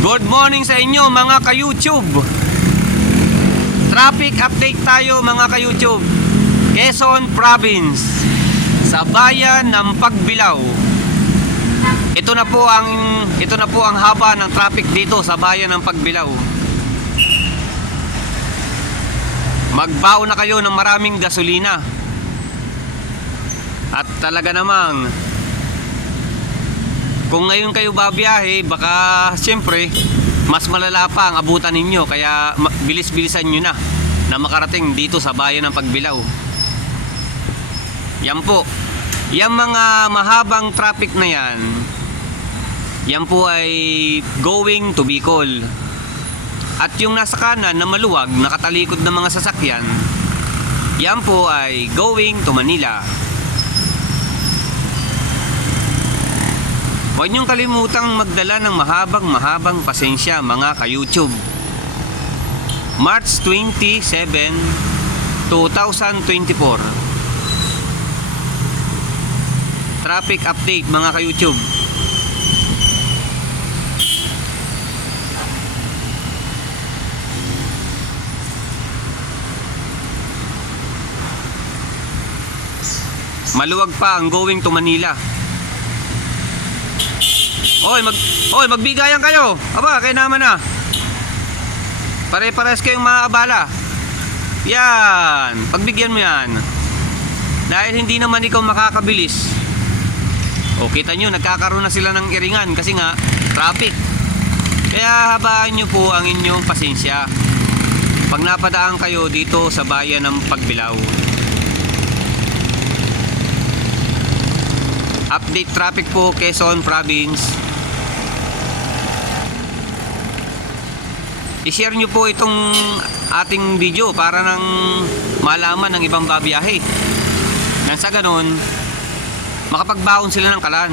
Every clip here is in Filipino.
Good morning sa inyo mga ka-YouTube. Traffic update tayo mga ka-YouTube. Quezon Province, sa bayan ng Pagbilao. Ito na po ang haba ng traffic dito sa bayan ng Pagbilao. Magbaon na kayo ng maraming gasolina. At talaga namang kung ngayon kayo babiyahe, baka siyempre mas malala pa ang abutan ninyo. Kaya bilis-bilisan nyo na makarating dito sa bayan ng Pagbilao. Yan po. Yang mga mahabang traffic na yan po ay going to Bicol. At yung nasa kanan na maluwag, nakatalikod ng mga sasakyan, yan po ay going to Manila. Huwag niyong kalimutang magdala ng mahabang pasensya mga ka-YouTube. March 27, 2024. Traffic update mga ka-YouTube. Maluwag pa ang going to Manila. Magbigayan kayo. Aba, kayo naman na. Pare-pares kayong maabala. Yan, pagbigyan mo yan. Dahil hindi naman ikaw makakabilis. O, kita nyo, nagkakaroon na sila ng iringan kasi nga, traffic. Kaya habaan nyo po ang inyong pasensya pag napadaan kayo dito sa bayan ng Pagbilao. Update traffic po, Quezon Province. I-share nyo po itong ating video para nang malaman ng ibang babiyahe. Nang sa ganun, makapagbaon sila ng kalan.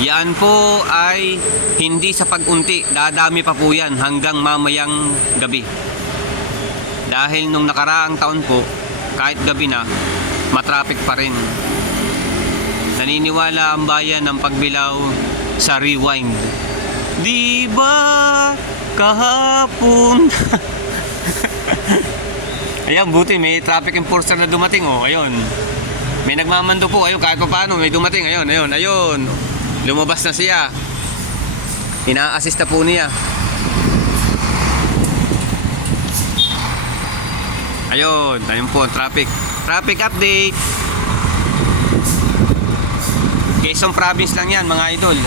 Yan po ay hindi sa pag-unti, dadami pa po yan hanggang mamayang gabi. Dahil nung nakaraang taon po, kahit gabi na, matraffic pa rin. Naniniwala ang bayan ng Pagbilao sa rewind. Di ba kahapon? Ayan, buti may traffic enforcer na dumating. Ayun. May nagmamando po. Ayun, kahit pa paano may dumating. Ayun. Lumabas na siya. Ina-assist na po niya. Ayun po ang traffic. Traffic update. Quezon Province lang yan mga idol.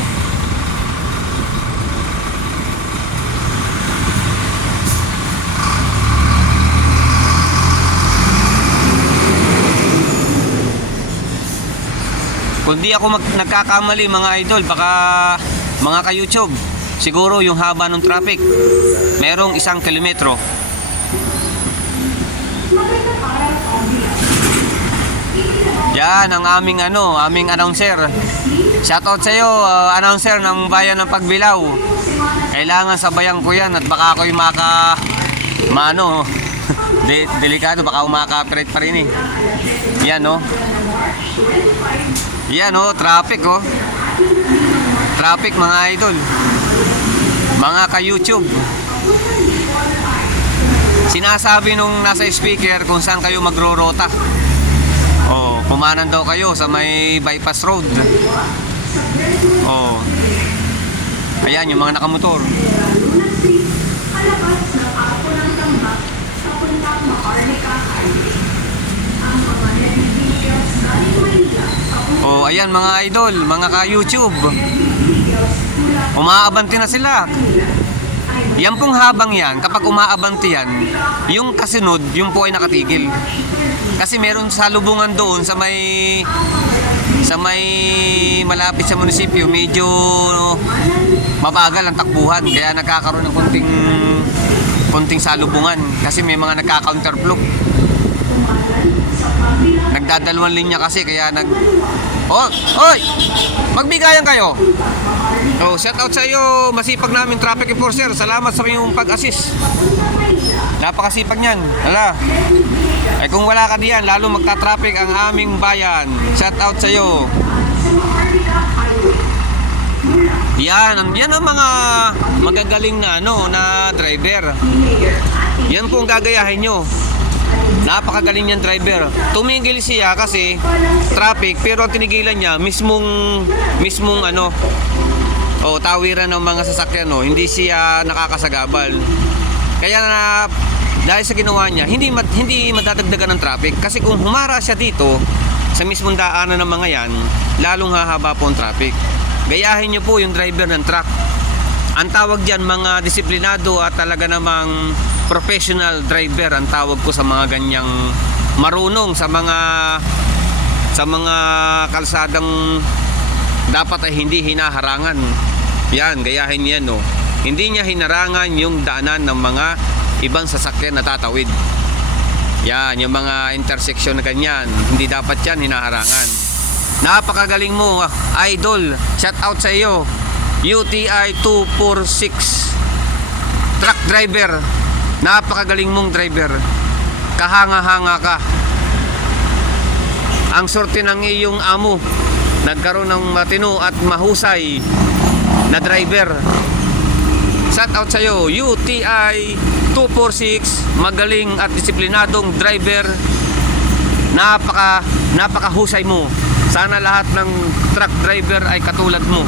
Kung di ako nagkakamali mga idol, baka mga ka-YouTube, siguro yung haba ng traffic merong 1 kilometro. Yan ang aming announcer. Shoutout sa iyo, announcer ng bayan ng Pagbilao. Kailangan sabayan ko yan at baka ako'y delikado, baka umaka-operate pa rin eh. Yan traffic Traffic mga idol. Mga ka-YouTube. Sinasabi nung nasa speaker kung saan kayo magro-rota. Kumanan daw kayo sa may bypass road. Ayan yung mga nakamotor. Ayan mga idol, mga ka-YouTube. Umaabanti na sila. Yan pong habang yan, kapag umaabanti yan, yung kasunod, yung po ay nakatigil. Kasi meron salubungan doon sa may malapit sa munisipyo, medyo mabagal ang takbuhan. Kaya nagkakaroon ng konting salubungan. Kasi may mga nagka-counterflow. Nagdadalawang linya kasi kaya magbigayan kayo. Shout out sa iyo, masipag namin traffic enforcer. Salamat sa iyong pag-assist. Napakasipag niyan. Ay kung wala ka diyan, lalo magta-traffic ang aming bayan. Shout out sa iyo. Yan ang mga magagaling na na driver. Yan po ang gagayahin nyo. Napakagaling niyang driver. Tumigil siya kasi traffic, pero ang tinigilan niya mismong tawiran ng mga sasakyan, hindi siya nakakasagabal. Kaya dahil sa ginawa niya, hindi madadagdagan ng traffic, kasi kung humara siya dito sa mismong daanan ng mga yan, lalong hahaba po ang traffic. Gayahin niyo po yung driver ng truck. Ang tawag diyan, mga disiplinado at talaga namang professional driver ang tawag ko sa mga ganyang marunong sa mga kalsadang dapat ay hindi hinaharangan. Yan, gayahin yan, Hindi niya hinarangan yung daanan ng mga ibang sasakyan na tatawid. Yan, yung mga intersection na ganyan, hindi dapat yan hinaharangan. Napakagaling mo, idol. Shout out sa iyo. UTI 246 truck driver. Napakagaling mong driver. Kahanga-hanga ka. Ang sorte ng iyong amo, nagkaroon ng matino at mahusay na driver. Shout out sa iyo, UTI 246, magaling at disiplinadong driver. Napakahusay mo. Sana lahat ng truck driver ay katulad mo.